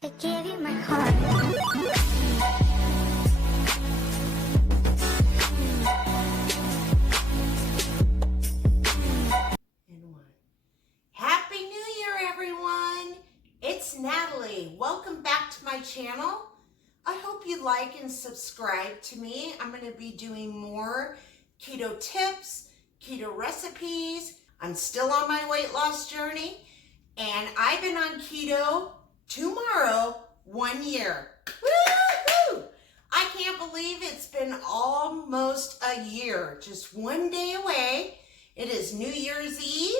I give you my heart. And one. Happy New Year, everyone! It's Natalie. Welcome back to my channel. I hope you like and subscribe to me. I'm going to be doing more keto tips, keto recipes. I'm still on my weight loss journey, and I've been on keto tomorrow 1 year. Woo-hoo! I can't believe it's been almost a year, just one day away. It is New Year's Eve.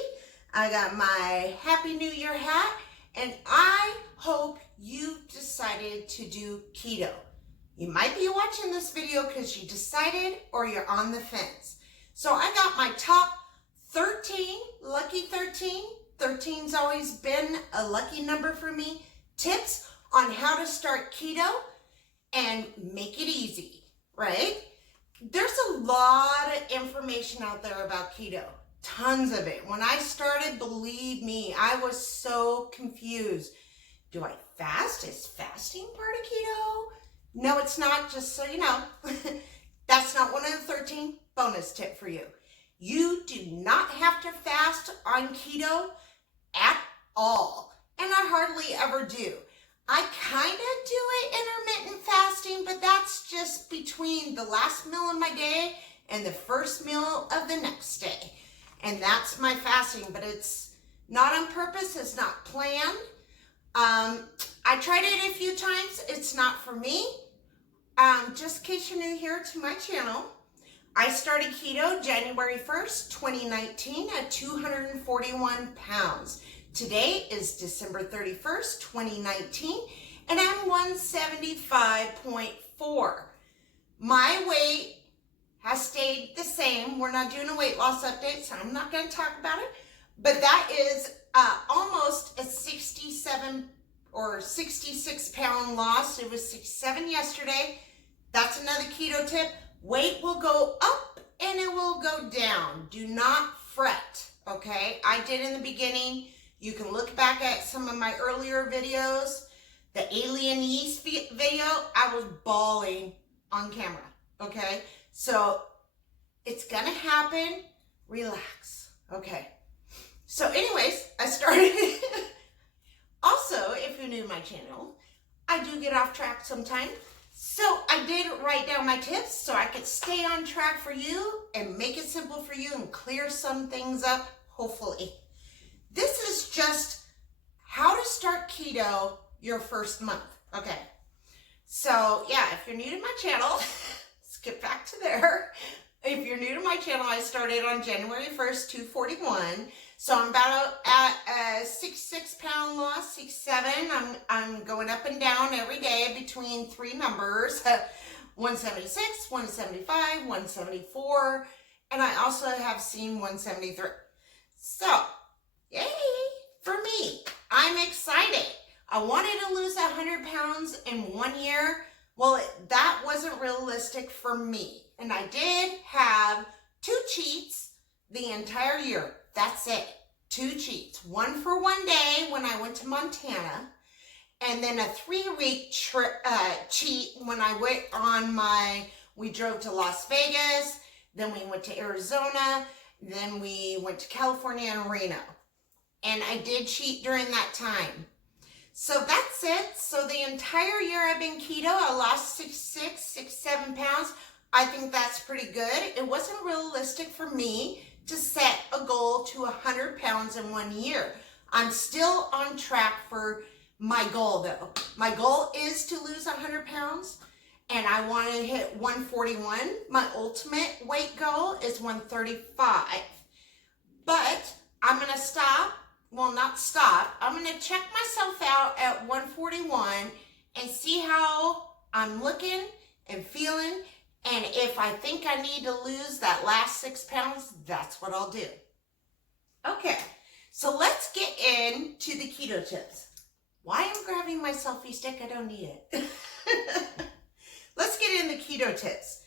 I got my Happy New Year hat, and I hope you decided to do keto. You might be watching this video because you decided or you're on the fence. So I got my top 13, lucky 13. 13's always been a lucky number for me. Tips on how to start keto and make it easy, right? There's a lot of information out there about keto, tons of it. When I started, believe me, I was so confused. Do I fast? Is fasting part of keto? No, it's not, just so you know. That's not one of the 13 bonus tip for you. You do not have to fast on keto at all. And I hardly ever do. I kind of do it intermittent fasting, but that's just between the last meal of my day and the first meal of the next day. And that's my fasting, but it's not on purpose, it's not planned. I tried it a few times, it's not for me. Just in case you're new here to my channel, I started keto January 1st, 2019 at 241 pounds. Today is December 31st, 2019, and I'm 175.4. My weight has stayed the same. We're not doing a weight loss update, so I'm not going to talk about it, but that is almost a 67 or 66 pound loss. It was 67 yesterday. That's another keto tip. Weight will go up and it will go down. Do not fret, okay? I did in the beginning. You can look back at some of my earlier videos. The alien yeast video, I was bawling on camera, okay? So it's gonna happen. Relax, okay? So anyways, I started. Also, if you're new to my channel, I do get off track sometimes. So I did write down my tips so I could stay on track for you and make it simple for you and clear some things up, hopefully. This is just how to start keto your first month. Okay. So yeah, if you're new to my channel, skip back to there. If you're new to my channel, I started on January 1st, 241. So I'm about at a 6 pound loss, 6'7". I'm going up and down every day between three numbers, 176, 175, 174, and I also have seen 173. So, yay for me. I'm excited. I wanted to lose 100 pounds in 1 year. Well, that wasn't realistic for me. And I did have 2 cheats the entire year. That's it. 2 cheats. One for 1 day when I went to Montana, and then a 3-week cheat when I went on we drove to Las Vegas, then we went to Arizona, then we went to California and Reno. And I did cheat during that time. So that's it. So the entire year I've been keto, I lost 7 pounds. I think that's pretty good. It wasn't realistic for me to set a goal to 100 pounds in 1 year. I'm still on track for my goal though. My goal is to lose 100 pounds and I want to hit 141. My ultimate weight goal is 135. But I'm going to stop. Well, not stop. I'm going to check myself out at 141 and see how I'm looking and feeling. And if I think I need to lose that last 6 pounds, that's what I'll do. Okay, so let's get into the keto tips. Why I'm grabbing my selfie stick? I don't need it. Let's get into keto tips.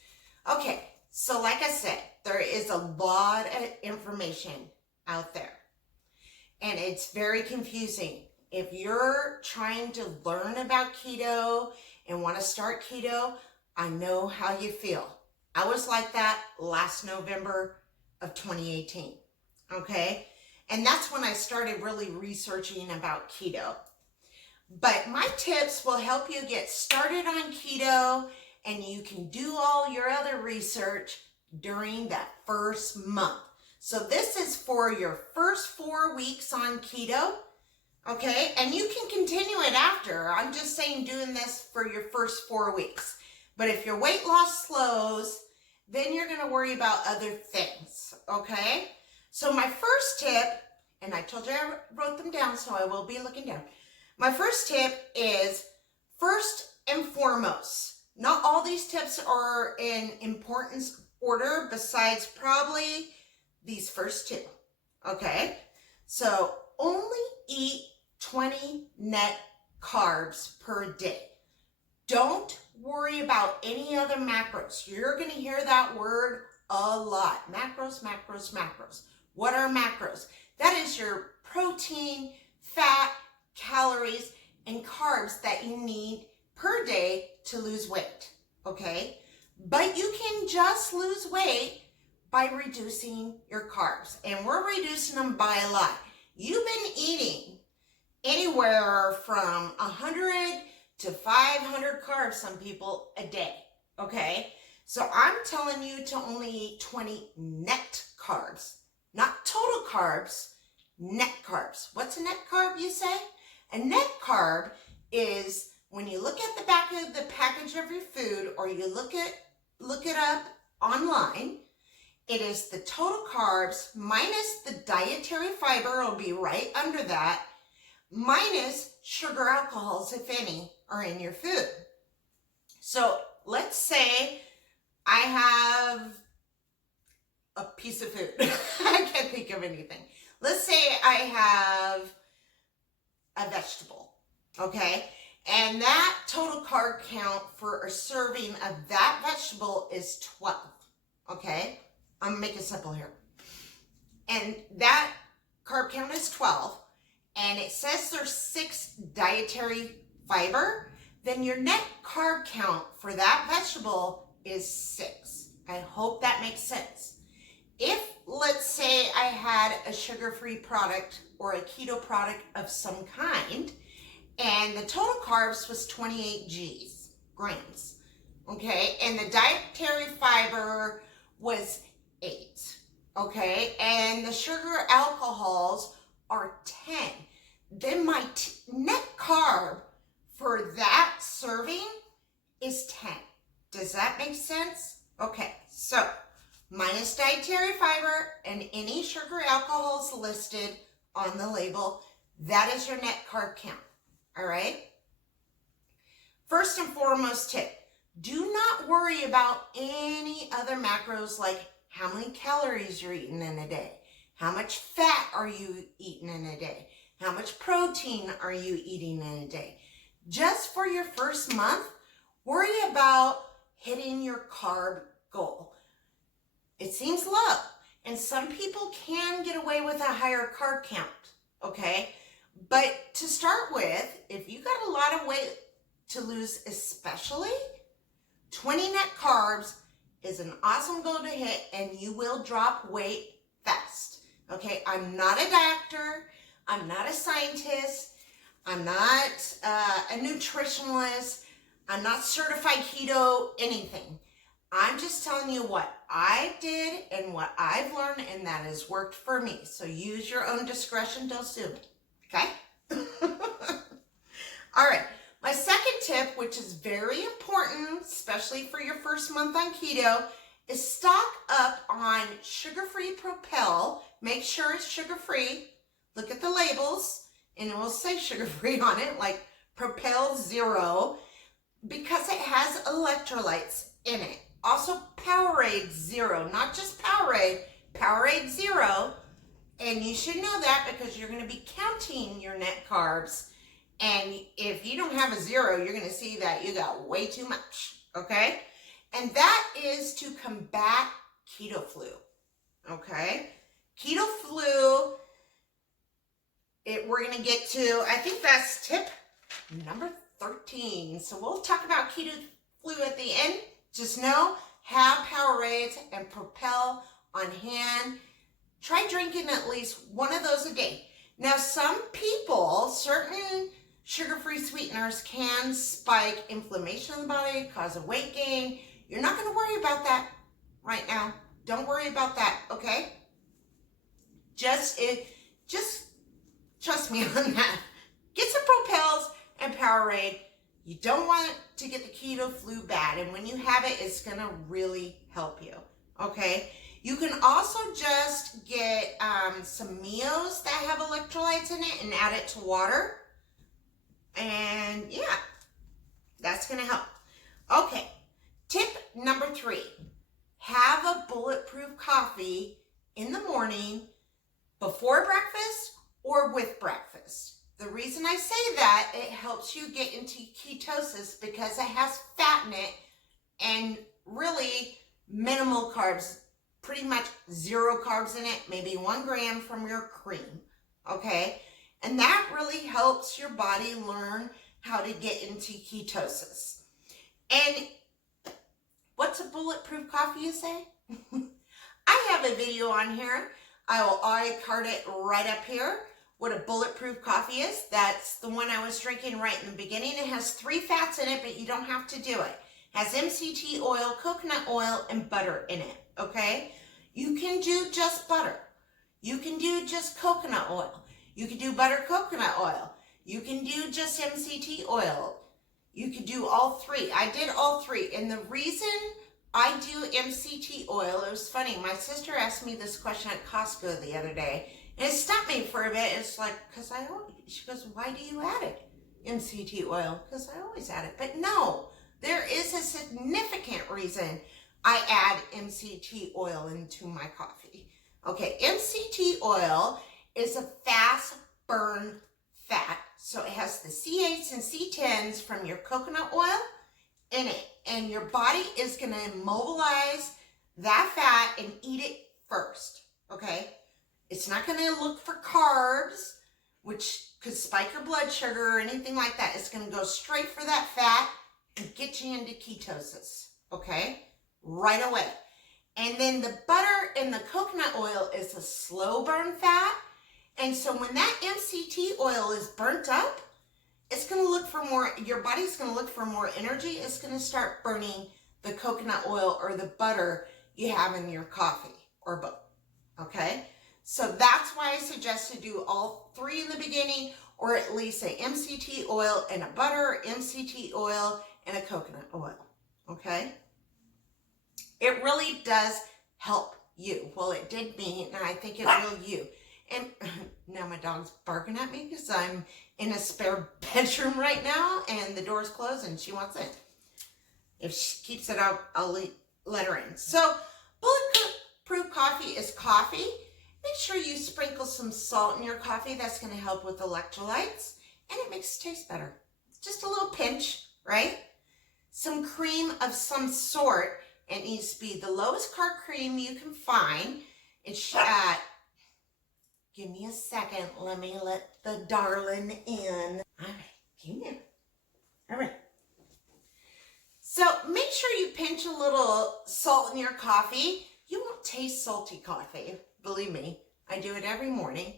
Okay, so like I said, there is a lot of information out there. And it's very confusing. if you're trying to learn about keto and want to start keto, I know how you feel. I was like that last November of 2018, okay? And that's when I started really researching about keto. But my tips will help you get started on keto, and you can do all your other research during that first month. So this is for your first 4 weeks on keto, okay? And you can continue it after. I'm just saying doing this for your first 4 weeks. But if your weight loss slows, then you're gonna worry about other things, okay? So my first tip, and I told you I wrote them down, so I will be looking down. My first tip is first and foremost. Not all these tips are in importance order besides probably these first two, okay? So only eat 20 net carbs per day. Don't worry about any other macros. You're gonna hear that word a lot. Macros, macros, macros. What are macros? That is your protein, fat, calories, and carbs that you need per day to lose weight, okay? But you can just lose weight by reducing your carbs, and we're reducing them by a lot. You've been eating anywhere from 100 to 500 carbs, some people, a day, okay? So I'm telling you to only eat 20 net carbs, not total carbs, net carbs. What's a net carb, you say? A net carb is when you look at the back of the package of your food, or you look it up online, it is the total carbs minus the dietary fiber, will be right under that, minus sugar alcohols, if any, are in your food. So let's say I have a piece of food. I can't think of anything. Let's say I have a vegetable, okay? And that total carb count for a serving of that vegetable is 12, okay? I'm gonna make it simple here. And that carb count is 12, and it says there's 6 dietary fiber, then your net carb count for that vegetable is 6. I hope that makes sense. If, let's say, I had a sugar-free product or a keto product of some kind, and the total carbs was 28 grams, okay? And the dietary fiber was 8, okay? And the sugar alcohols are 10. Then my net carb for that serving is 10. Does that make sense? Okay, so minus dietary fiber and any sugar alcohols listed on the label, that is your net carb count, all right? First and foremost tip, do not worry about any other macros like how many calories you're eating in a day, how much fat are you eating in a day, how much protein are you eating in a day. Just for your first month, worry about hitting your carb goal. It seems low, and some people can get away with a higher carb count, okay? But to start with, if you got a lot of weight to lose, especially, 20 net carbs is an awesome goal to hit, and you will drop weight fast, okay? I'm not a doctor, I'm not a scientist, I'm not a nutritionalist, I'm not certified keto, anything. I'm just telling you what I did and what I've learned, and that has worked for me. So use your own discretion, don't sue me, okay? All right, my second tip, which is very important, especially for your first month on keto, is stock up on sugar-free Propel. Make sure it's sugar-free. Look at the labels, and it will say sugar-free on it, like Propel Zero, because it has electrolytes in it. Also Powerade Zero, not just Powerade, Powerade Zero. And you should know that because you're going to be counting your net carbs. And if you don't have a zero, you're going to see that you got way too much, okay? And that is to combat keto flu, okay? Keto flu we're going to get to, I think that's tip number 13. So we'll talk about keto flu at the end. Just know, have Powerades and Propel on hand. Try drinking at least one of those a day. Now, some people, certain sugar-free sweeteners can spike inflammation in the body, cause a weight gain. You're not going to worry about that right now. Don't worry about that, okay? Just trust me on that. Get some Propels and Powerade. You don't want to get the keto flu bad, and when you have it, it's going to really help you, okay? You can also just get some Mios that have electrolytes in it and add it to water. And yeah, that's going to help. Okay, tip number 3. Have a bulletproof coffee in the morning before breakfast or with breakfast. The reason I say that, it helps you get into ketosis because it has fat in it and really minimal carbs. Pretty much 0 carbs in it, maybe 1 gram from your cream, okay? And that really helps your body learn how to get into ketosis. And what's a bulletproof coffee, you say? I have a video on here. I card it right up here, what a bulletproof coffee is. That's the one I was drinking right in the beginning. It has 3 fats in it, but you don't have to do it. It has MCT oil, coconut oil, and butter in it, okay? You can do just butter. You can do just coconut oil. You can do butter coconut oil. You can do just MCT oil. You can do all 3. I did all 3. And the reason I do MCT oil, it was funny. My sister asked me this question at Costco the other day. And it stumped me for a bit. It's like, she goes, why do you add it? MCT oil. Because I always add it. But no, there is a significant reason I add MCT oil into my coffee. Okay, MCT oil is a fast burn fat. So it has the C8s and C10s from your coconut oil in it. And your body is going to mobilize that fat and eat it first. Okay? It's not going to look for carbs, which could spike your blood sugar or anything like that. It's going to go straight for that fat and get you into ketosis. Okay? Right away. And then the butter and the coconut oil is a slow burn fat. And so when that MCT oil is burnt up, it's going to look for more, your body's going to look for more energy. It's going to start burning the coconut oil or the butter you have in your coffee or both. Okay? So that's why I suggest to do all 3 in the beginning, or at least an MCT oil and a butter, MCT oil and a coconut oil. Okay? It really does help you. Well, it did me, and I think it will you. And now my dog's barking at me because I'm in a spare bedroom right now, and the door's closed, and she wants in. If she keeps it out, I'll let her in. So, bulletproof coffee is coffee. Make sure you sprinkle some salt in your coffee. That's going to help with electrolytes, and it makes it taste better. Just a little pinch, right? Some cream of some sort. It needs to be the lowest carb cream you can find. It's give me a second. Let me let the darling in. All right, come here. All right. So make sure you pinch a little salt in your coffee. You won't taste salty coffee. Believe me, I do it every morning.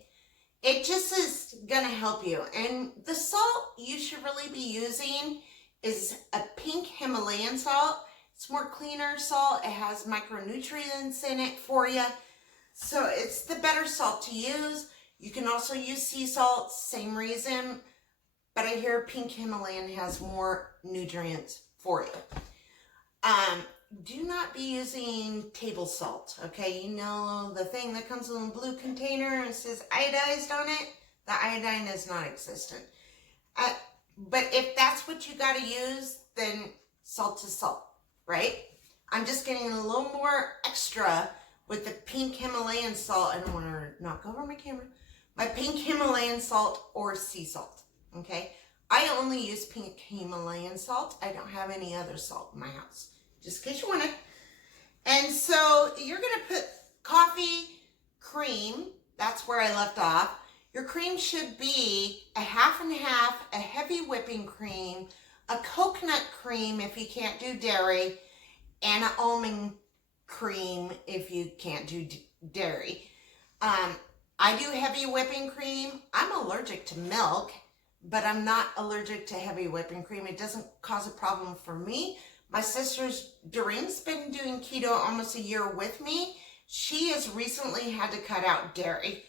It just is going to help you. And the salt you should really be using is a pink Himalayan salt. It's more cleaner salt. It has micronutrients in it for you. So it's the better salt to use. You can also use sea salt, same reason. But I hear pink Himalayan has more nutrients for you. Do not be using table salt, okay? You know the thing that comes in a blue container and says iodized on it? The iodine is not existent. But if that's what you got to use, then salt is salt, right? I'm just getting a little more extra with the pink Himalayan salt. I don't want to knock over my camera. My pink Himalayan salt or sea salt, okay? I only use pink Himalayan salt. I don't have any other salt in my house, just in case you want it. And so you're going to put coffee cream. That's where I left off. Your cream should be a half and half, a heavy whipping cream, a coconut cream if you can't do dairy, and an almond cream if you can't do dairy. I do heavy whipping cream. I'm allergic to milk, but I'm not allergic to heavy whipping cream. It doesn't cause a problem for me. My sister's Doreen's been doing keto almost a year with me. She has recently had to cut out dairy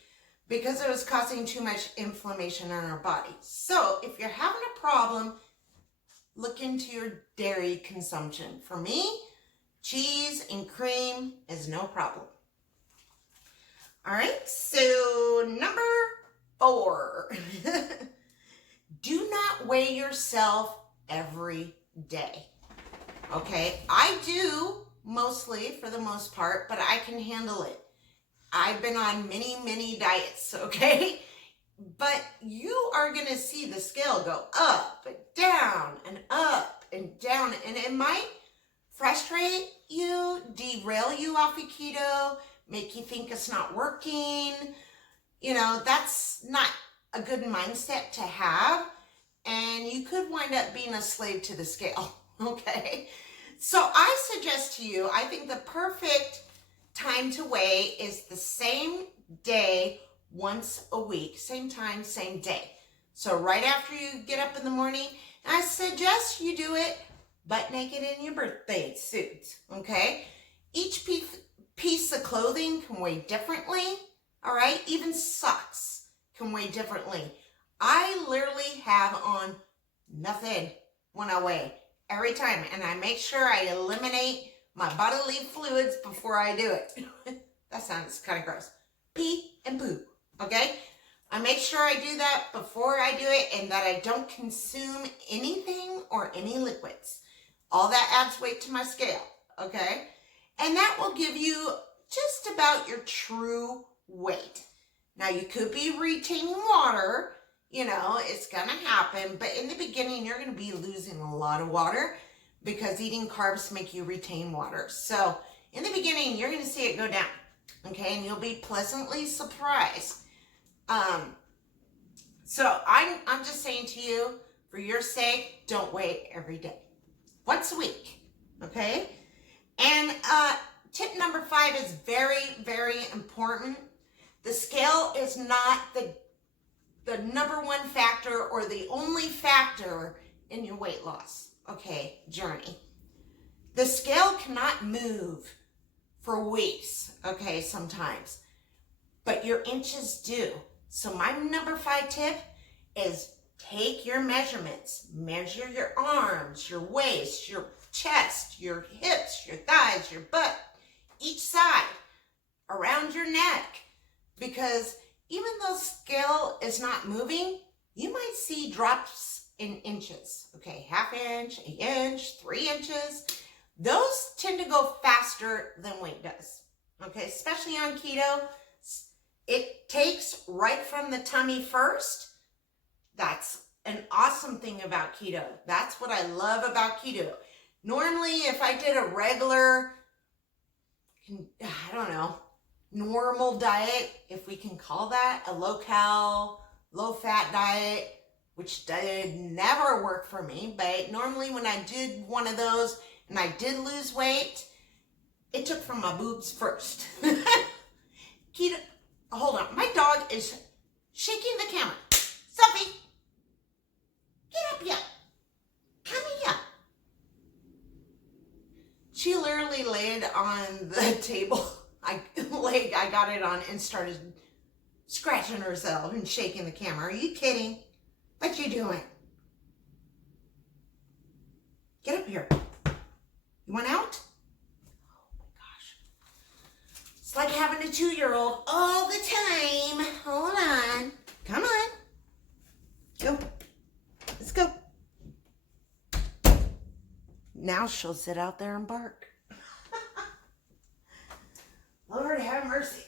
because it was causing too much inflammation in her body. So if you're having a problem, look into your dairy consumption. For me, cheese and cream is no problem. All right, so number 4. Do not weigh yourself every day. Okay, I do mostly for the most part, but I can handle it. I've been on many diets, okay? But you are going to see the scale go up and down and up and down, and it might frustrate you, derail you off of keto, make you think it's not working. You know, that's not a good mindset to have, and you could wind up being a slave to the scale, okay? So I suggest to you, I think the perfect time to weigh is the same day once a week, same time, same day. So right after you get up in the morning, I suggest you do it butt naked in your birthday suit, okay? Each piece of clothing can weigh differently, all right? Even socks can weigh differently. I literally have on nothing when I weigh every time, and I make sure I eliminate my bodily fluids before I do it. That sounds kind of gross. Pee and poo, okay? I make sure I do that before I do it and that I don't consume anything or any liquids. All that adds weight to my scale, okay? And that will give you just about your true weight. Now, you could be retaining water, you know, it's going to happen, but in the beginning, you're going to be losing a lot of water because eating carbs make you retain water. So in the beginning, you're going to see it go down, okay? And you'll be pleasantly surprised. So I'm just saying to you, for your sake, don't weigh every day. Once a week, okay? And tip number 5 is very important. The scale is not the number one factor or the only factor in your weight loss, okay, journey. The scale cannot move for weeks, okay, sometimes, but your inches do. So my number 5 tip is take your measurements. Measure your arms, your waist, your chest, your hips, your thighs, your butt, each side, around your neck. Because even though scale is not moving, you might see drops in inches. Okay, ½ inch, 1 inch, 3 inches. Those tend to go faster than weight does. Okay, especially on keto. It takes right from the tummy first. That's an awesome thing about keto. That's what I love about keto. Normally, if I did a regular, I don't know, normal diet, if we can call that, a low-cal, low-fat diet, which did never work for me, but normally when I did one of those and I did lose weight, it took from my boobs first. Keto, hold on, my dog is shaking the camera. Sophie, get up here. Come here. She literally laid on the table. I got it on and started scratching herself and shaking the camera. Are you kidding? What you doing? Get up here. You want out? Oh my gosh. It's like having a 2-year-old all the time. Hold on. Come on. Go. Let's go. Now she'll sit out there and bark. Lord have mercy.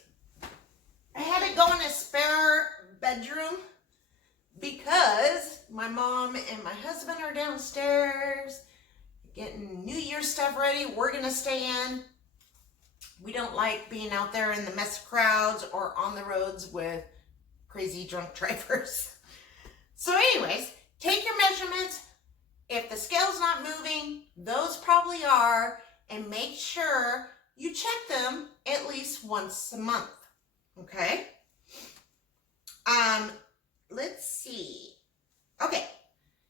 I had to go in a spare bedroom because my mom and my husband are downstairs getting New Year stuff ready. We're going to stay in. We don't like being out there in the mess of crowds or on the roads with crazy drunk drivers. So anyways, take your measurements. If the scale's not moving, those probably are, and make sure you check them at least once a month, okay? Let's see. Okay,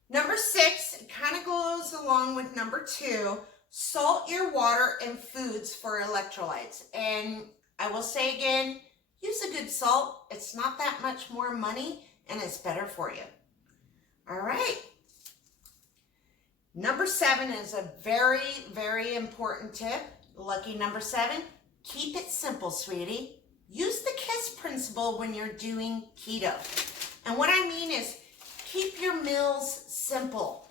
number 6, it kind of goes along with number 2, salt your water and foods for electrolytes. And I will say again, use a good salt. It's not that much more money, and it's better for you. All right. Number 7 is a very, very important tip. Lucky number 7, keep it simple, sweetie. Use the KISS principle when you're doing keto. And what I mean is keep your meals simple.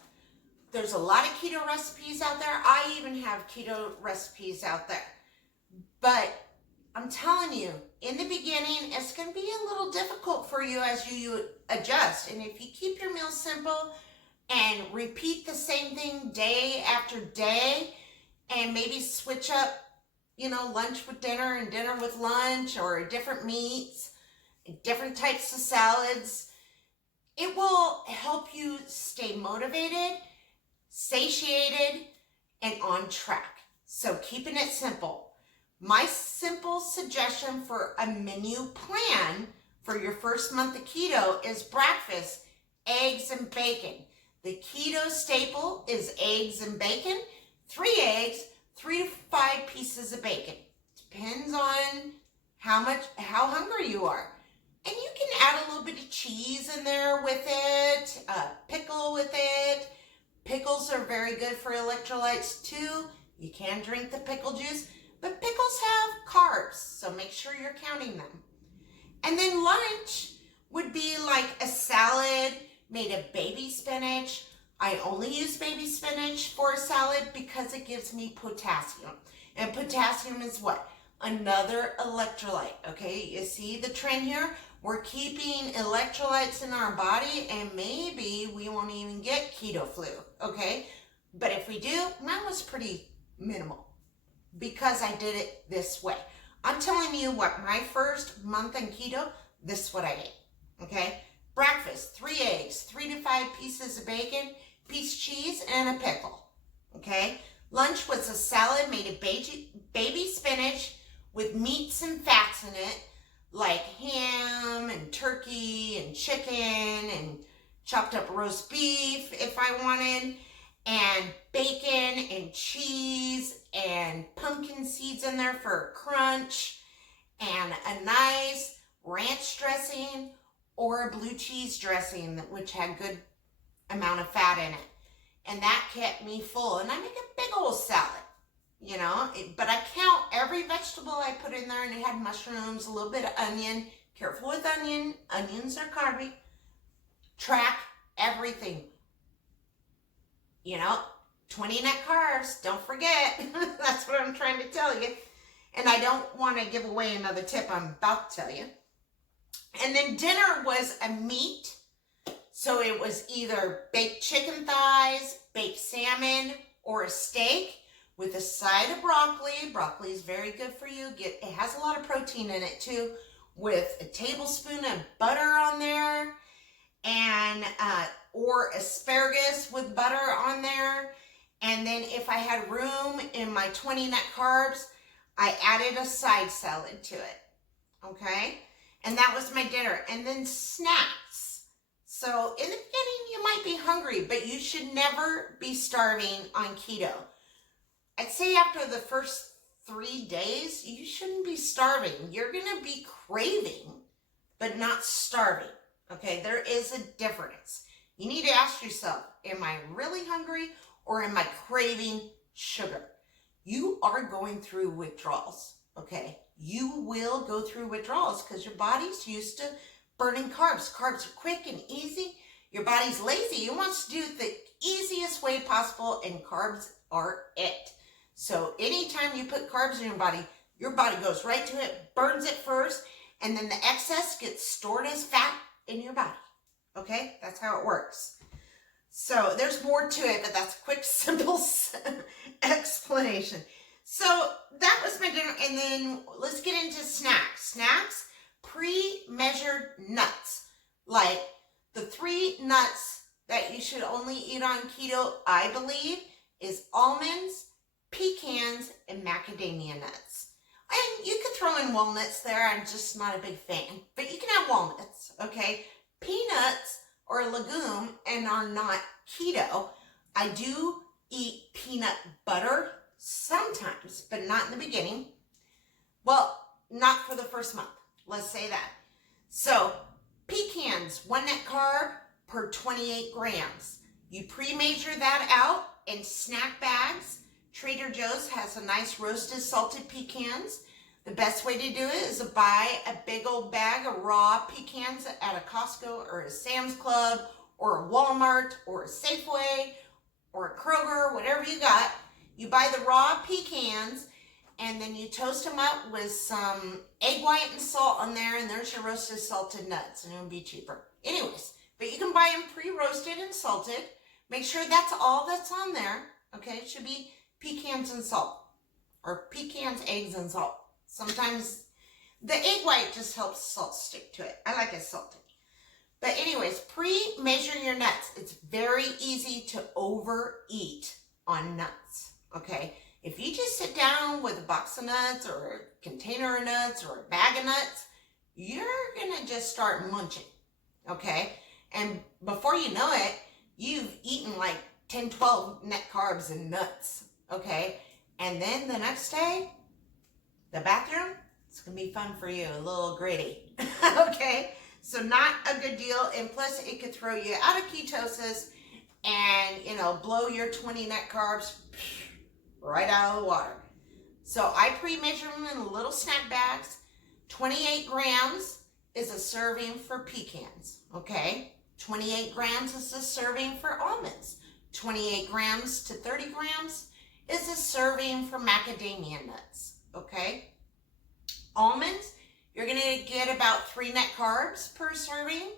There's a lot of keto recipes out there. I even have keto recipes out there. But I'm telling you, in the beginning, it's going to be a little difficult for you as you adjust. And if you keep your meals simple and repeat the same thing day after day, and maybe switch up, lunch with dinner and dinner with lunch, or different meats, different types of salads, it will help you stay motivated, satiated, and on track. So keeping it simple. My simple suggestion for a menu plan for your first month of keto is breakfast, eggs and bacon. The keto staple is eggs and bacon, 3 eggs, 3 to 5 pieces of bacon. Depends on how hungry you are. And you can add a little bit of cheese in there with it, a pickle with it. Pickles are very good for electrolytes too. You can drink the pickle juice, but pickles have carbs, so make sure you're counting them. And then lunch would be like a salad made of baby spinach. I only use baby spinach for a salad because it gives me potassium. And potassium is what? Another electrolyte, okay? You see the trend here? We're keeping electrolytes in our body, and maybe we won't even get keto flu, okay? But if we do, mine was pretty minimal because I did it this way. I'm telling you what, my first month in keto, this is what I ate, okay? Breakfast, 3 eggs, 3 to 5 pieces of bacon, piece of cheese, and a pickle, okay? Lunch was a salad made of baby spinach with meats and fats in it, like ham and turkey and chicken and chopped up roast beef if I wanted, and bacon and cheese and pumpkin seeds in there for a crunch, and a nice ranch dressing or a blue cheese dressing, which had good amount of fat in it. And that kept me full. And I make a big old salad, but I count every vegetable I put in there, and it had mushrooms, a little bit of onion. Careful with onion. Onions are carby. Track everything. 20 net carbs, don't forget. That's what I'm trying to tell you. And I don't want to give away another tip I'm about to tell you. And then dinner was a meat. So it was either baked chicken thighs, baked salmon, or a steak with a side of broccoli. Broccoli is very good for you. It has a lot of protein in it too, with a tablespoon of butter on there, and or asparagus with butter on there. And then if I had room in my 20 net carbs, I added a side salad to it. Okay? And that was my dinner. And then snacks. So in the beginning, you might be hungry, but you should never be starving on keto. I'd say after the first 3 days, you shouldn't be starving. You're going to be craving, but not starving. Okay, there is a difference. You need to ask yourself, am I really hungry or am I craving sugar? You are going through withdrawals, okay? You will go through withdrawals because your body's used to burning carbs. Carbs are quick and easy. Your body's lazy. It wants to do it the easiest way possible, and carbs are it. So anytime you put carbs in your body goes right to it, burns it first, and then the excess gets stored as fat in your body. Okay? That's how it works. So there's more to it, but that's a quick, simple explanation. So that was my dinner, and then let's get into snacks. Snacks, pre-measured nuts. Like the 3 nuts that you should only eat on keto, I believe, is almonds, pecans, and macadamia nuts. And you could throw in walnuts there. I'm just not a big fan. But you can have walnuts, okay? Peanuts are a legume and are not keto. I do eat peanut butter sometimes, but not in the beginning. Well, not for the first month. Let's say that. So, pecans, 1 net carb per 28 grams. You pre-measure that out in snack bags. Trader Joe's has a nice roasted salted pecans. The best way to do it is to buy a big old bag of raw pecans at a Costco or a Sam's Club or a Walmart or a Safeway or a Kroger, whatever you got. You buy the raw pecans and then you toast them up with some egg white and salt on there, and there's your roasted salted nuts, and it'll be cheaper. Anyways, but you can buy them pre-roasted and salted. Make sure that's all that's on there, okay? It should be pecans and salt, or pecans, eggs, and salt. Sometimes the egg white just helps salt stick to it. I like it salty. But anyways, pre-measure your nuts. It's very easy to overeat on nuts, okay? If you just sit down with a box of nuts or a container of nuts or a bag of nuts, you're gonna just start munching, okay? And before you know it, you've eaten like 10, 12 net carbs and nuts, okay? And then the next day, the bathroom, it's gonna be fun for you, a little gritty, okay? So not a good deal, and plus it could throw you out of ketosis and, you know, blow your 20 net carbs right out of the water. So I pre-measure them in little snack bags. 28 grams is a serving for pecans, okay? 28 grams is a serving for almonds. 28 grams to 30 grams is a serving for macadamia nuts, okay? Almonds, you're gonna get about 3 net carbs per serving,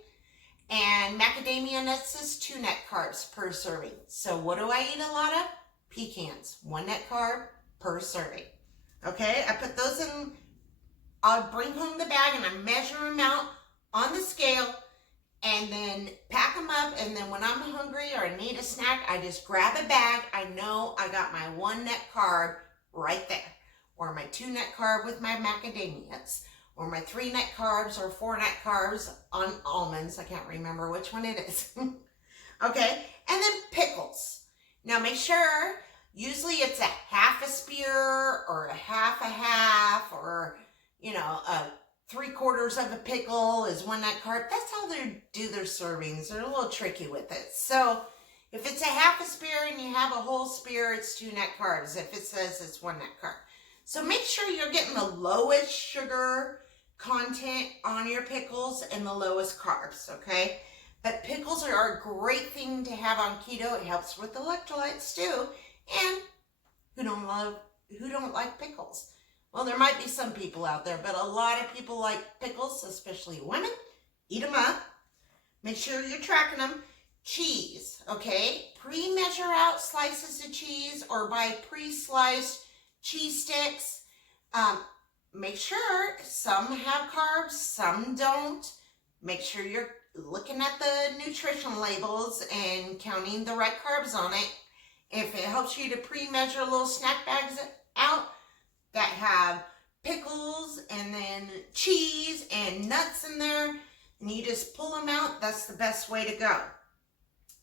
and macadamia nuts is 2 net carbs per serving. So what do I eat a lot of? Pecans, 1 net carb per serving. Okay, I put those in, I'll bring home the bag and I measure them out on the scale and then pack them up, and then when I'm hungry or I need a snack, I just grab a bag. I know I got my 1 net carb right there, or my 2 net carb with my macadamias, or my 3 net carbs or 4 net carbs on almonds. I can't remember which one it is. Okay, and then pickles. Now make sure, usually it's a half a spear or a half, or, you know, a 3/4 of a pickle is 1 net carb. That's how they do their servings. They're a little tricky with it. So if it's a half a spear and you have a whole spear, it's 2 net carbs. If it says it's 1 net carb. So make sure you're getting the lowest sugar content on your pickles and the lowest carbs, okay? But pickles are a great thing to have on keto. It helps with electrolytes too. And who don't like pickles? Well, there might be some people out there, but a lot of people like pickles, especially women. Eat them up. Make sure you're tracking them. Cheese, okay? Pre-measure out slices of cheese or buy pre-sliced cheese sticks. Make sure some have carbs, some don't. Make sure you're looking at the nutrition labels and counting the right carbs on it. If it helps you to pre-measure little snack bags out that have pickles and then cheese and nuts in there, and you just pull them out, that's the best way to go.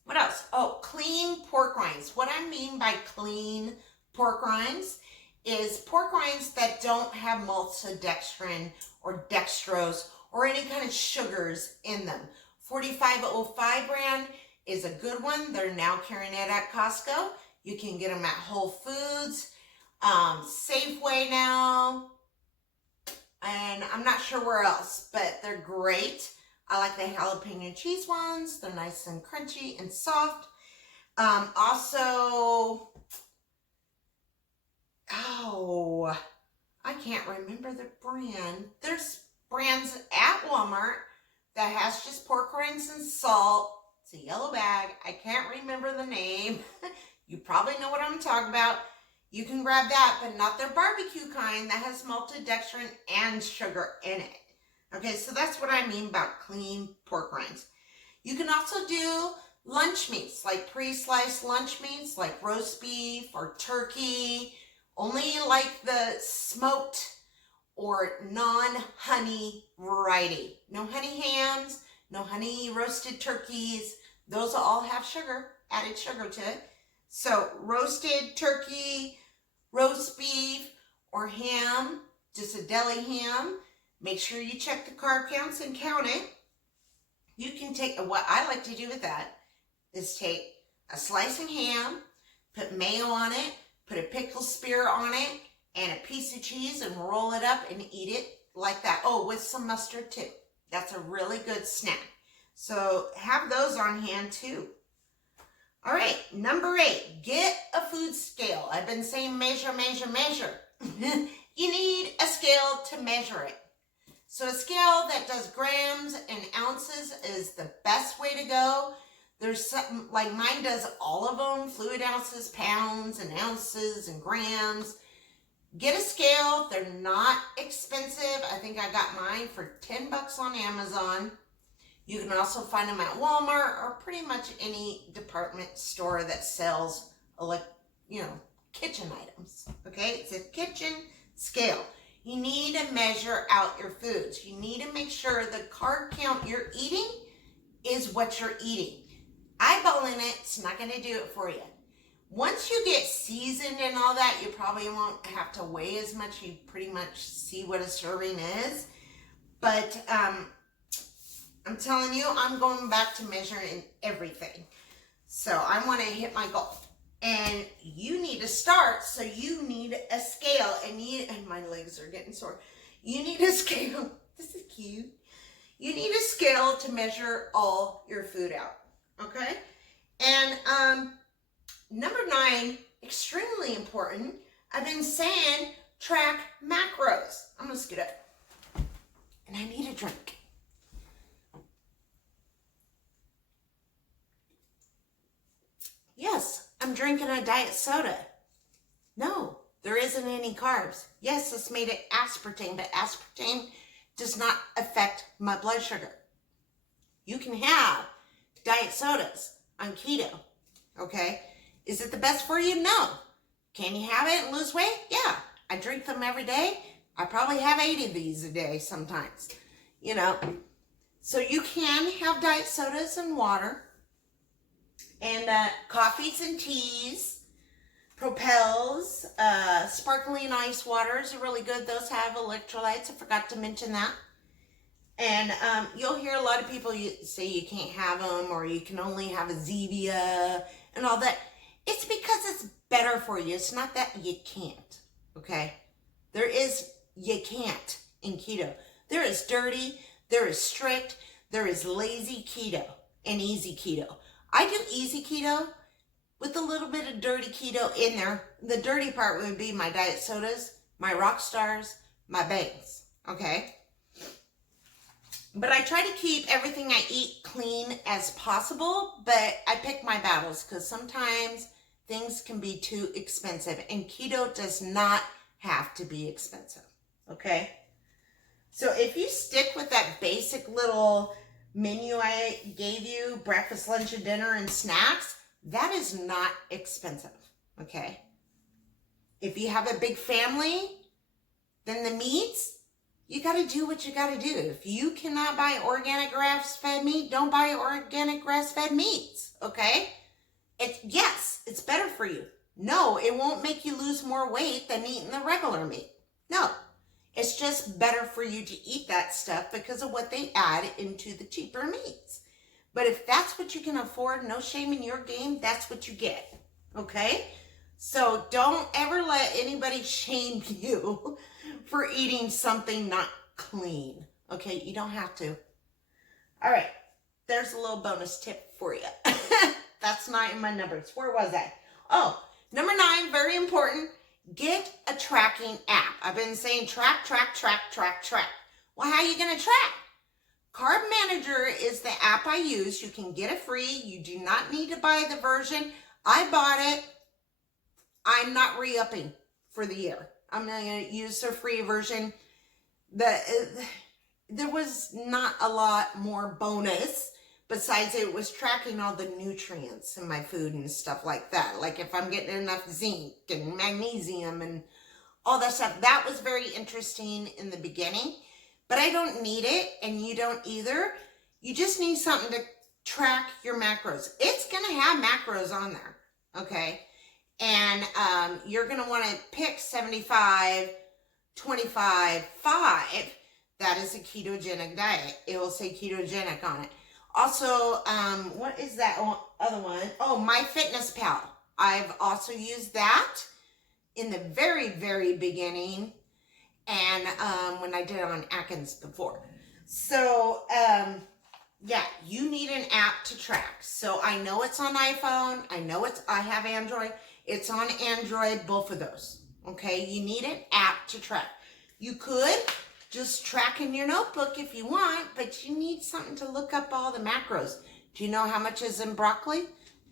What else? Oh, clean pork rinds. What I mean by clean pork rinds is pork rinds that don't have maltodextrin or dextrose or any kind of sugars in them. 4505 brand is a good one. They're now carrying it at Costco. You can get them at Whole Foods, Safeway now, and I'm not sure where else, but they're great. I like the jalapeno cheese ones. They're nice and crunchy and soft. Also, oh, I can't remember the brand. There's brands at Walmart that has just pork rinds and salt. It's a yellow bag. I can't remember the name. You probably know what I'm talking about. You can grab that, but not their barbecue kind that has maltodextrin and sugar in it. Okay, so that's what I mean about clean pork rinds. You can also do lunch meats, like pre-sliced lunch meats, like roast beef or turkey, only like the smoked or non-honey variety. No honey hams, no honey roasted turkeys. Those all have sugar, added sugar to it. So roasted turkey, roast beef, or ham, just a deli ham. Make sure you check the carb counts and count it. You can take, what I like to do with that is take a slice of ham, put mayo on it, put a pickle spear on it, and a piece of cheese and roll it up and eat it like that. Oh, with some mustard too. That's a really good snack. So have those on hand too. All right, number 8, get a food scale. I've been saying measure, measure, measure. You need a scale to measure it. So a scale that does grams and ounces is the best way to go. There's something, like mine does all of them, fluid ounces, pounds, and ounces, and grams. Get a scale. They're not expensive. I think I got mine for $10 on Amazon. You can also find them at Walmart or pretty much any department store that sells, kitchen items. Okay, it's a kitchen scale. You need to measure out your foods. You need to make sure the carb count you're eating is what you're eating. Eyeballing it's not going to do it for you. Once you get seasoned and all that, you probably won't have to weigh as much. You pretty much see what a serving is. But I'm telling you, I'm going back to measuring everything. So I want to hit my goal. And you need to start, so you need a scale. And my legs are getting sore. You need a scale. This is cute. You need a scale to measure all your food out. Okay? And number 9, extremely important. I've been saying track macros. I'm going to scoot up. And I need a drink. Yes, I'm drinking a diet soda. No, there isn't any carbs. Yes, it's made of aspartame, but aspartame does not affect my blood sugar. You can have diet sodas on keto, okay? Is it the best for you? No. Can you have it and lose weight? Yeah. I drink them every day. I probably have 8 of these a day sometimes, So you can have diet sodas and water. And coffees and teas, Propels, sparkling ice waters are really good. Those have electrolytes. I forgot to mention that. And you'll hear a lot of people say you can't have them, or you can only have a Zevia and all that. It's because it's better for you. It's not that you can't, okay? You can't in keto. There is dirty, there is strict, there is lazy keto and easy keto. I do easy keto with a little bit of dirty keto in there. The dirty part would be my diet sodas, my rock stars, my bangs, okay? But I try to keep everything I eat clean as possible, but I pick my battles because sometimes things can be too expensive, and keto does not have to be expensive, okay? So if you stick with that basic little menu I gave you, breakfast, lunch, and dinner, and snacks, that is not expensive, okay? If you have a big family, then the meats, you got to do what you got to do. If you cannot buy organic grass-fed meat, don't buy organic grass-fed meats, okay? Yes, it's better for you. No, it won't make you lose more weight than eating the regular meat. No, it's just better for you to eat that stuff because of what they add into the cheaper meats. But if that's what you can afford, no shame in your game, that's what you get, okay? So don't ever let anybody shame you for eating something not clean, okay? You don't have to. All right, there's a little bonus tip for you. That's not in my numbers. Where was I? Oh, number 9, very important. Get a tracking app. I've been saying track. Well, how are you going to track? Carb Manager is the app I use. You can get it free. You do not need to buy the version. I bought it. I'm not re-upping for the year. I'm going to use the free version. there was not a lot more bonus besides it was tracking all the nutrients in my food and stuff like that. Like if I'm getting enough zinc and magnesium and all that stuff. That was very interesting in the beginning, but I don't need it and you don't either. You just need something to track your macros. It's going to have macros on there, okay? And you're going to want to pick 75, 25, 5. That is a ketogenic diet. It will say ketogenic on it. Also, what is that other one? Oh, MyFitnessPal. I've also used that in the very, very beginning, and when I did it on Atkins before. So, yeah, you need an app to track. So I know it's on iPhone. I have Android. It's on Android, both of those. Okay, you need an app to track. You could just track in your notebook if you want, but you need something to look up all the macros. Do you know how much is in broccoli?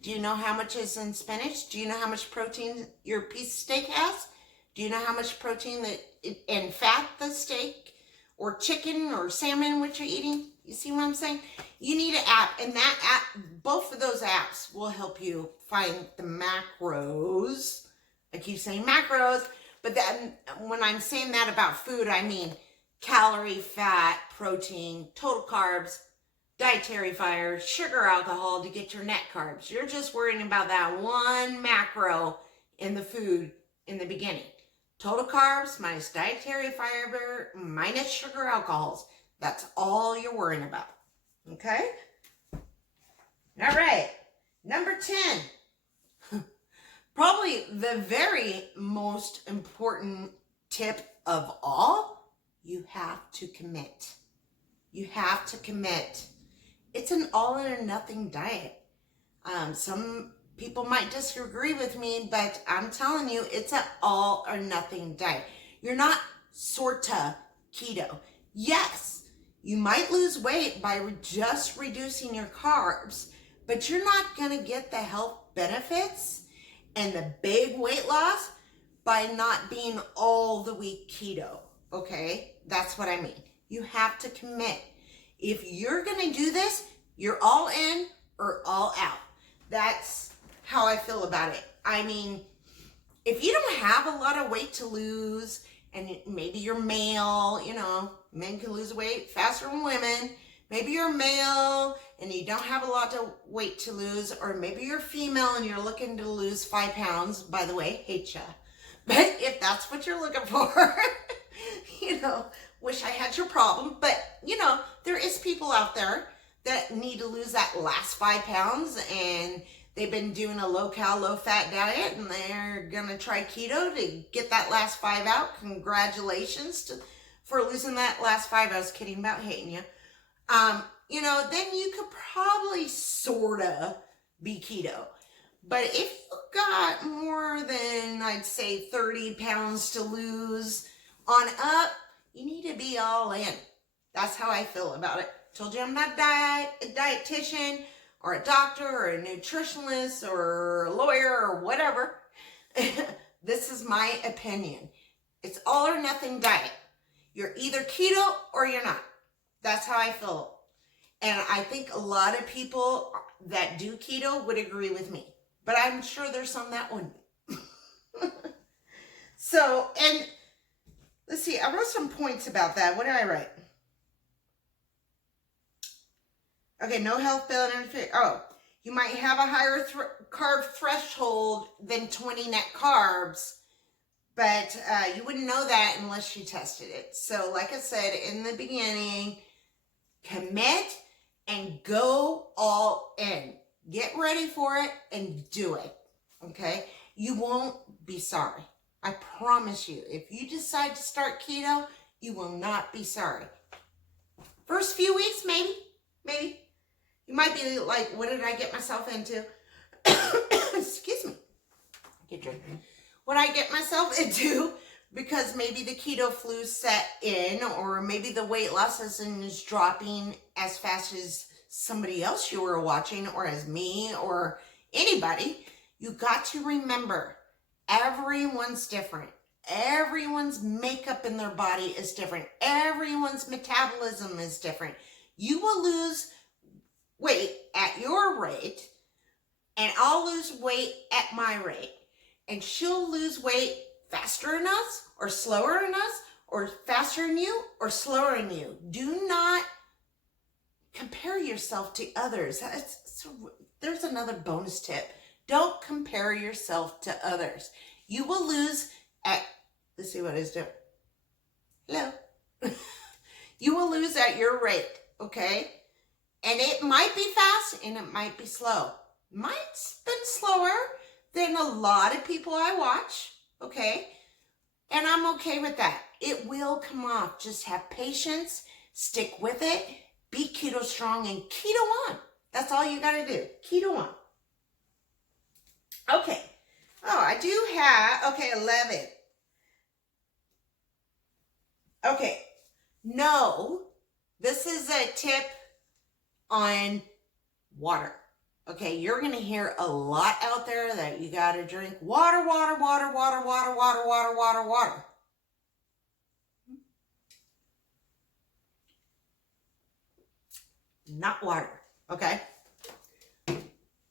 Do you know how much is in spinach? Do you know how much protein your piece of steak has? Do you know how much protein and fat the steak or chicken or salmon which you're eating? You see what I'm saying? You need an app, and that app, both of those apps will help you find the macros. I keep saying macros, but then when I'm saying that about food, I mean calorie, fat, protein, total carbs, dietary fiber, sugar, alcohol to get your net carbs. You're just worrying about that one macro in the food in the beginning. Total carbs minus dietary fiber minus sugar, alcohols. That's all you're worrying about. Okay? All right. Number 10. Probably the very most important tip of all, you have to commit. You have to commit. It's an all or nothing diet. Some people might disagree with me, but I'm telling you, it's an all or nothing diet. You're not sorta keto. Yes, you might lose weight by just reducing your carbs, but you're not going to get the health benefits and the big weight loss by not being all the week keto. Okay, that's what I mean. You have to commit. If you're going to do this, you're all in or all out. That's how I feel about it. I mean, if you don't have a lot of weight to lose, and maybe you're male, you know, men can lose weight faster than women. Maybe you're male and you don't have a lot of weight to lose, or maybe you're female and you're looking to lose 5 pounds. By the way, hate ya. But if that's what you're looking for, you know, wish I had your problem. But, you know, there is people out there that need to lose that last 5 pounds, and they've been doing a low-cal, low-fat diet, and they're going to try keto to get that last 5 out. Congratulations for losing that last 5. I was kidding about hating you. You know, then you could probably sorta be keto. But if you got more than, I'd say, 30 pounds to lose on up, you need to be all in. That's how I feel about it. Told you I'm not a dietitian or a doctor or a nutritionist or a lawyer or whatever. This is my opinion. It's all or nothing diet. You're either keto or you're not. That's how I feel. And I think a lot of people that do keto would agree with me. But I'm sure there's some that wouldn't. So, and let's see, I wrote some points about that. What did I write? Okay, no health benefit. Oh, you might have a higher carb threshold than 20 net carbs, but you wouldn't know that unless you tested it. So like I said in the beginning, commit and go all in. Get ready for it and do it, okay? You won't be sorry. I promise you. If you decide to start keto, you will not be sorry. First few weeks, maybe. You might be like, what did I get myself into? Excuse me. Get drinking. What I get myself into, because maybe the keto flu set in, or maybe the weight loss is dropping as fast as somebody else you were watching, or as me, or anybody. You got to remember, everyone's different. Everyone's makeup in their body is different. Everyone's metabolism is different. You will lose weight at your rate, and I'll lose weight at my rate. And she'll lose weight faster than us, or slower than us, or faster than you, or slower than you. Do not compare yourself to others. There's another bonus tip. Don't compare yourself to others. You will lose at, let's see what it's doing. Hello. You will lose at your rate, okay? And it might be fast and it might be slow. Might spin slower than a lot of people I watch, okay? And I'm okay with that. It will come off. Just have patience, stick with it, be keto strong and keto on. That's all you gotta do. Keto on. Okay. Oh, I do have, okay, 11. Okay. No, this is a tip on water. Okay, you're going to hear a lot out there that you got to drink water, water, water, water, water, water, water, water, water. Not water, okay?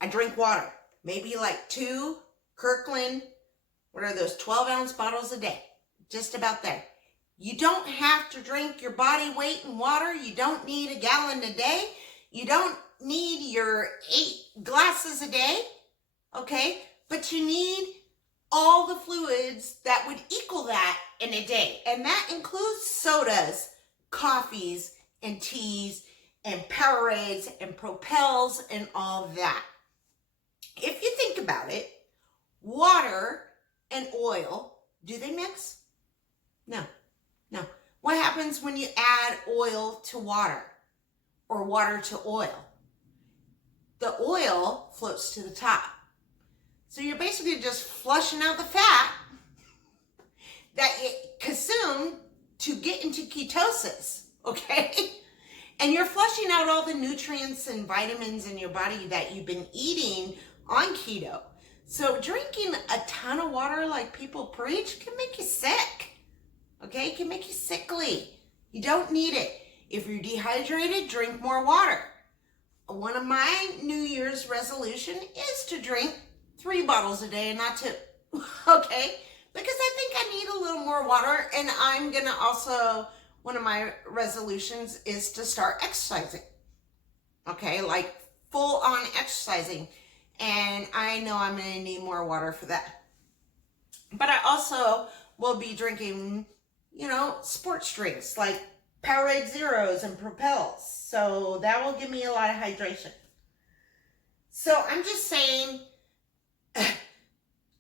I drink water. Maybe like 2 Kirkland, what are those, 12-ounce bottles a day. Just about there. You don't have to drink your body weight in water. You don't need a gallon a day. You don't need your 8 glasses a day, okay? But you need all the fluids that would equal that in a day. And that includes sodas, coffees, and teas, and Powerades, and Propels, and all of that. If you think about it, water and oil, do they mix? No. No. What happens when you add oil to water or water to oil? The oil floats to the top. So you're basically just flushing out the fat that it consumed to get into ketosis, okay? And you're flushing out all the nutrients and vitamins in your body that you've been eating on keto. So drinking a ton of water like people preach can make you sick. Okay, it can make you sickly. You don't need it. If you're dehydrated, drink more water. One of my New Year's resolution is to drink 3 bottles a day and not 2. Okay, because I think I need a little more water, and I'm gonna also, one of my resolutions is to start exercising. Okay, like full on exercising. And I know I'm gonna need more water for that. But I also will be drinking, you know, sports drinks like Powerade Zeros and Propels. So that will give me a lot of hydration. So I'm just saying,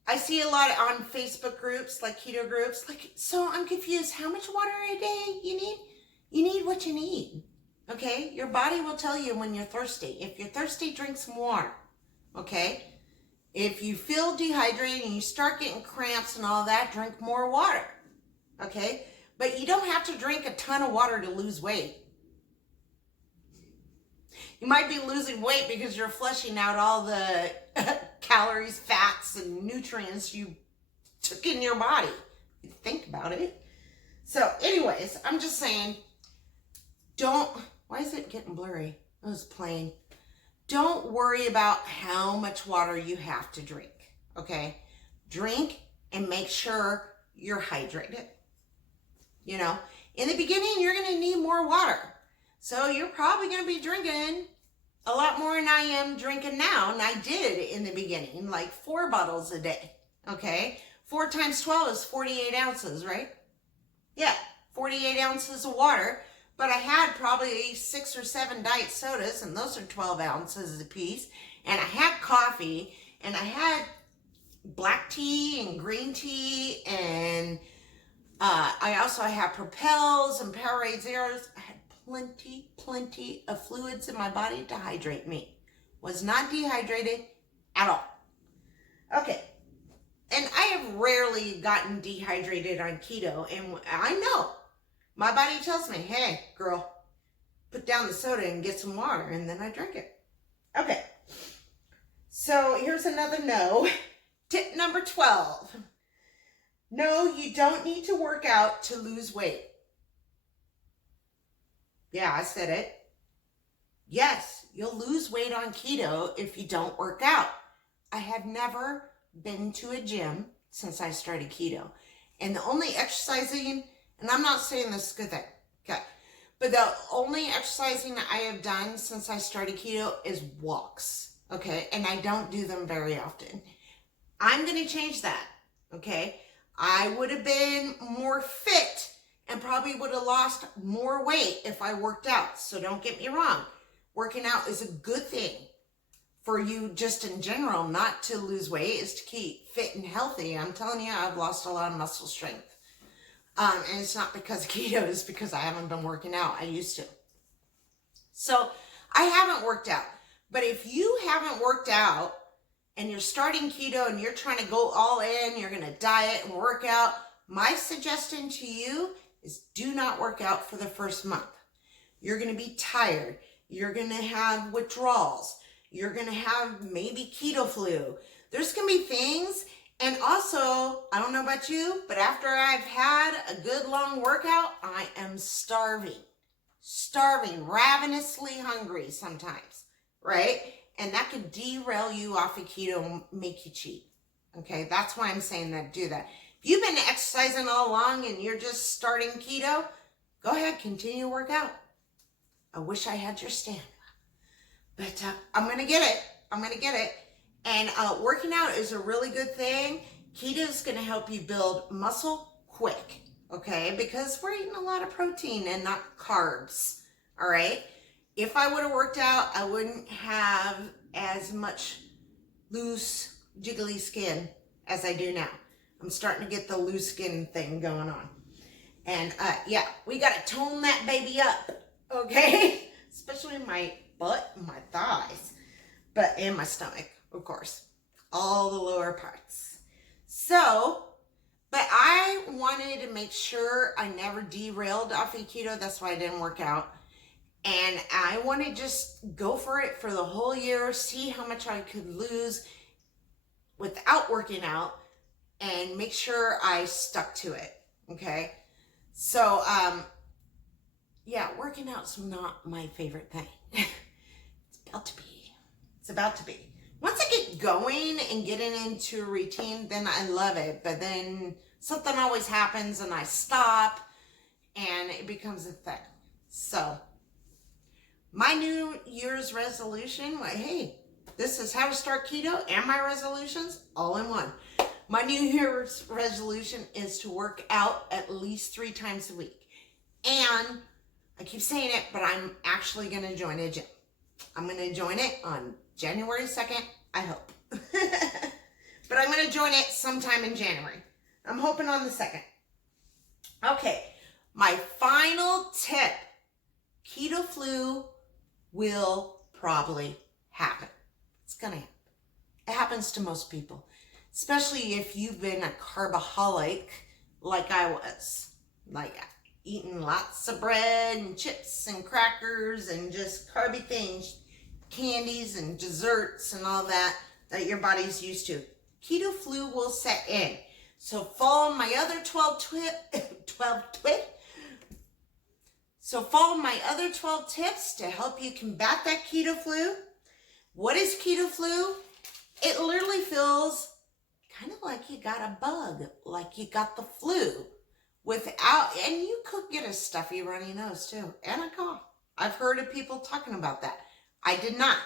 I see a lot on Facebook groups, like keto groups. Like, so I'm confused. How much water a day you need? You need what you need. Okay? Your body will tell you when you're thirsty. If you're thirsty, drink some water. Okay? If you feel dehydrated and you start getting cramps and all that, drink more water. Okay? But you don't have to drink a ton of water to lose weight. You might be losing weight because you're flushing out all the calories, fats, and nutrients you took in your body. Think about it. So anyways, I'm just saying, why is it getting blurry? It was plain. Don't worry about how much water you have to drink, okay? Drink and make sure you're hydrated. You know, in the beginning, you're going to need more water. So you're probably going to be drinking a lot more than I am drinking now. And I did in the beginning, like 4 bottles a day, okay? 4 times 12 is 48 ounces, right? Yeah, 48 ounces of water. But I had probably 6 or 7 diet sodas, and those are 12 ounces a piece. And I had coffee, and I had black tea and green tea, and I also had Propels and Powerade Zeros. I had plenty of fluids in my body to hydrate me. Was not dehydrated at all. Okay. And I have rarely gotten dehydrated on keto, and I know. My body tells me, hey, girl, put down the soda and get some water, and then I drink it. Okay. So here's another no. Tip number 12. No, you don't need to work out to lose weight. Yeah, I said it. Yes, you'll lose weight on keto if you don't work out. I have never been to a gym since I started keto. And the only exercising, and I'm not saying this is a good thing, okay, but the only exercising I have done since I started keto is walks, okay? And I don't do them very often. I'm going to change that, okay? I would have been more fit and probably would have lost more weight if I worked out. So don't get me wrong. Working out is a good thing for you just in general, not to lose weight, is to keep fit and healthy. I'm telling you, I've lost a lot of muscle strength. And it's not because of keto, it's because I haven't been working out. I used to. So I haven't worked out. But if you haven't worked out and you're starting keto and you're trying to go all in, you're going to diet and work out, my suggestion to you is do not work out for the first month. You're going to be tired. You're going to have withdrawals. You're going to have maybe keto flu. There's going to be things. And also, I don't know about you, but after I've had a good long workout, I am starving, ravenously hungry sometimes, right? And that could derail you off of keto and make you cheat. Okay, that's why I'm saying that, do that. If you've been exercising all along and you're just starting keto, go ahead, continue to work out. I wish I had your stamina, but I'm going to get it. And working out is a really good thing. Keto is going to help you build muscle quick, okay? Because we're eating a lot of protein and not carbs, all right? If I would have worked out, I wouldn't have as much loose, jiggly skin as I do now. I'm starting to get the loose skin thing going on. And yeah, we got to tone that baby up, okay? Especially my butt and my thighs, and my stomach, of course, all the lower parts. So, but I wanted to make sure I never derailed off of keto. That's why I didn't work out. And I want to just go for it for the whole year, see how much I could lose without working out, and make sure I stuck to it, okay? So, yeah, working out's not my favorite thing. It's about to be. Once I get going and getting into a routine, then I love it. But then something always happens and I stop and it becomes a thing. So my New Year's resolution, hey, this is how to start keto and my resolutions all in one. My New Year's resolution is to work out at least 3 times a week. And I keep saying it, but I'm actually going to join a gym. I'm going to join it on January 2nd, I hope. But I'm going to join it sometime in January. I'm hoping on the 2nd. Okay, my final tip. Keto flu will probably happen. It's going to happen. It happens to most people, especially if you've been a carboholic like I was. Like eating lots of bread and chips and crackers and just carby things, candies and desserts and all that your body's used to. Keto flu will set in. So follow my other 12 tips to help you combat that keto flu. What is keto flu? It literally feels kind of like you got a bug, like you got the flu. And you could get a stuffy runny nose too, and a cough. I've heard of people talking about that. I did not.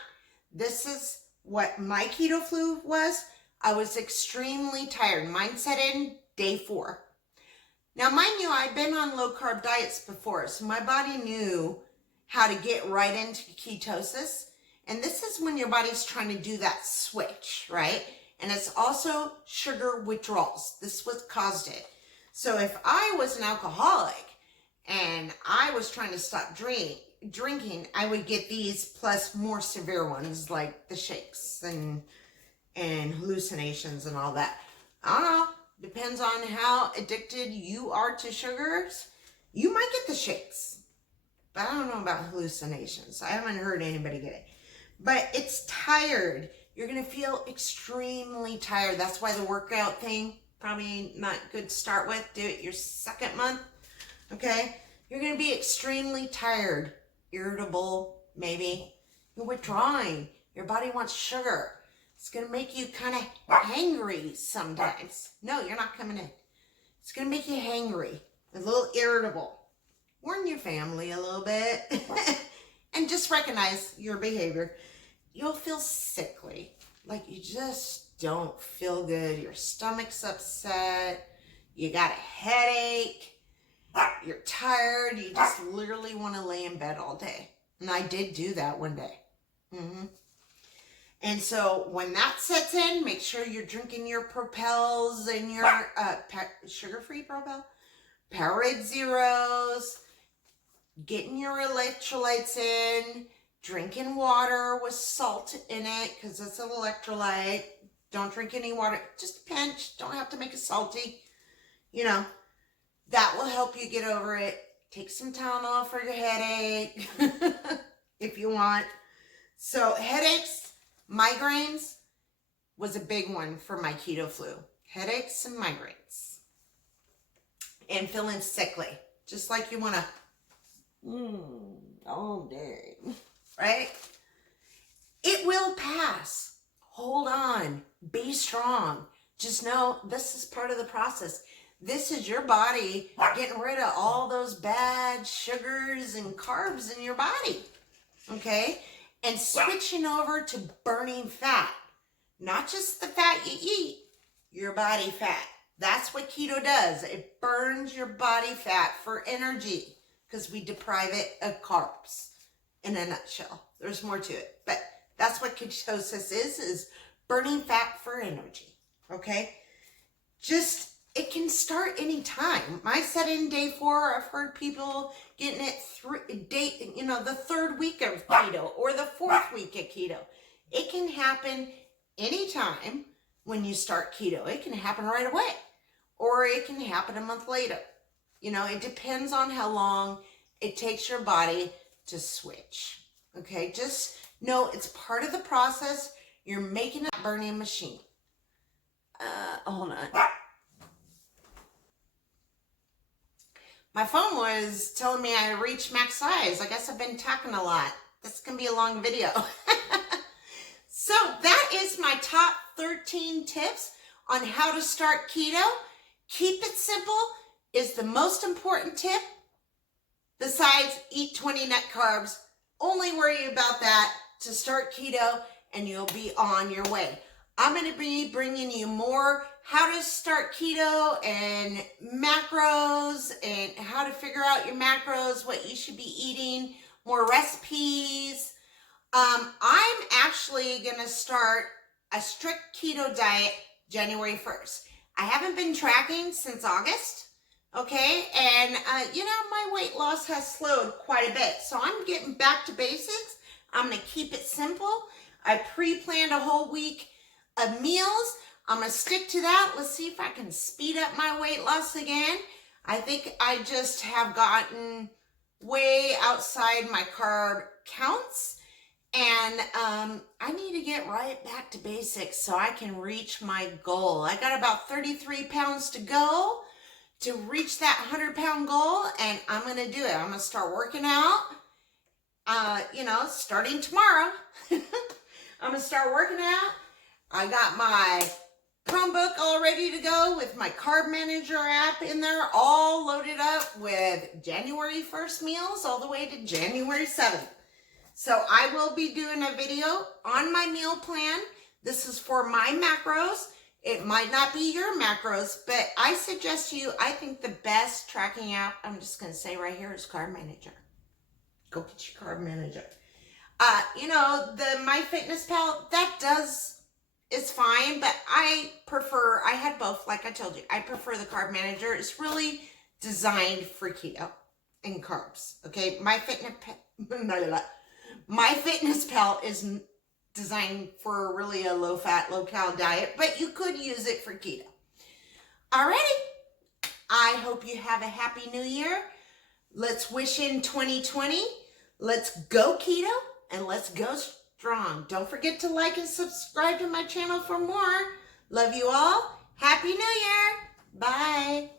This is what my keto flu was. I was extremely tired. Mine set in day 4. Now, mind you, I've been on low carb diets before, so my body knew how to get right into ketosis. And this is when your body's trying to do that switch, right? And it's also sugar withdrawals. This what caused it. So if I was an alcoholic and I was trying to stop drinking, I would get these plus more severe ones like the shakes and hallucinations and all that. I don't know. Depends on how addicted you are to sugars. You might get the shakes, but I don't know about hallucinations. I haven't heard anybody get it. But it's tired. You're going to feel extremely tired. That's why the workout thing Probably not good to start with. Do it your second month, okay? You're gonna be extremely tired, irritable, maybe. You're withdrawing. Your body wants sugar. It's gonna make you kind of hangry sometimes. No, you're not coming in. It's gonna make you hangry, a little irritable. Warn your family a little bit and just recognize your behavior. You'll feel sickly, like you just don't feel good. Your stomach's upset. You got a headache. You're tired. You just literally want to lay in bed all day. And I did do that one day. And so when that sets in, make sure you're drinking your Propels and your sugar-free Propel, Powerade Zeros, getting your electrolytes in, drinking water with salt in it because it's an electrolyte. Don't drink any water, just a pinch. Don't have to make it salty. You know, that will help you get over it. Take some Tylenol for your headache if you want. So headaches, migraines was a big one for my keto flu. Headaches and migraines. And feeling sickly. Just like you want to all day, right? It will pass. Hold on. Be strong. Just know this is part of the process. This is your body getting rid of all those bad sugars and carbs in your body, okay? And switching over to burning fat. Not just the fat you eat, your body fat. That's what keto does. It burns your body fat for energy because we deprive it of carbs in a nutshell. There's more to it, but that's what ketosis is burning fat for energy, okay? Just, it can start anytime. I said in day 4, I've heard people getting it the 3rd week of keto or the 4th week of keto. It can happen anytime when you start keto. It can happen right away, or it can happen a month later. You know, it depends on how long it takes your body to switch. Okay, just know it's part of the process. You're making a burning machine. Hold on. My phone was telling me I reached max size. I guess I've been talking a lot. This can be a long video. So that is my top 13 tips on how to start keto. Keep it simple is the most important tip. Besides, eat 20 net carbs. Only worry about that to start keto and you'll be on your way. I'm going to be bringing you more how to start keto and macros and how to figure out your macros, what you should be eating, more recipes. I'm actually going to start a strict keto diet January 1st. I haven't been tracking since August, okay? And, my weight loss has slowed quite a bit. So I'm getting back to basics. I'm going to keep it simple. I pre-planned a whole week of meals. I'm going to stick to that. Let's see if I can speed up my weight loss again. I think I just have gotten way outside my carb counts. And I need to get right back to basics so I can reach my goal. I got about 33 pounds to go to reach that 100-pound goal, and I'm going to do it. I'm going to start working out, starting tomorrow. I'm going to start working out. I got my Chromebook all ready to go with my Carb Manager app in there, all loaded up with January 1st meals all the way to January 7th. So I will be doing a video on my meal plan. This is for my macros. It might not be your macros, but I suggest to you, I think the best tracking app, I'm just going to say right here, is Carb Manager. Go get your Carb Manager. The MyFitnessPal, it's fine, but I had both, like I told you. I prefer the Carb Manager. It's really designed for keto and carbs, okay? MyFitnessPal is designed for really a low-fat, low-cal diet, but you could use it for keto. Alrighty, I hope you have a happy new year. Let's wish in 2020. Let's go keto, and let's go strong. Don't forget to like and subscribe to my channel for more. Love you all. Happy New Year. Bye.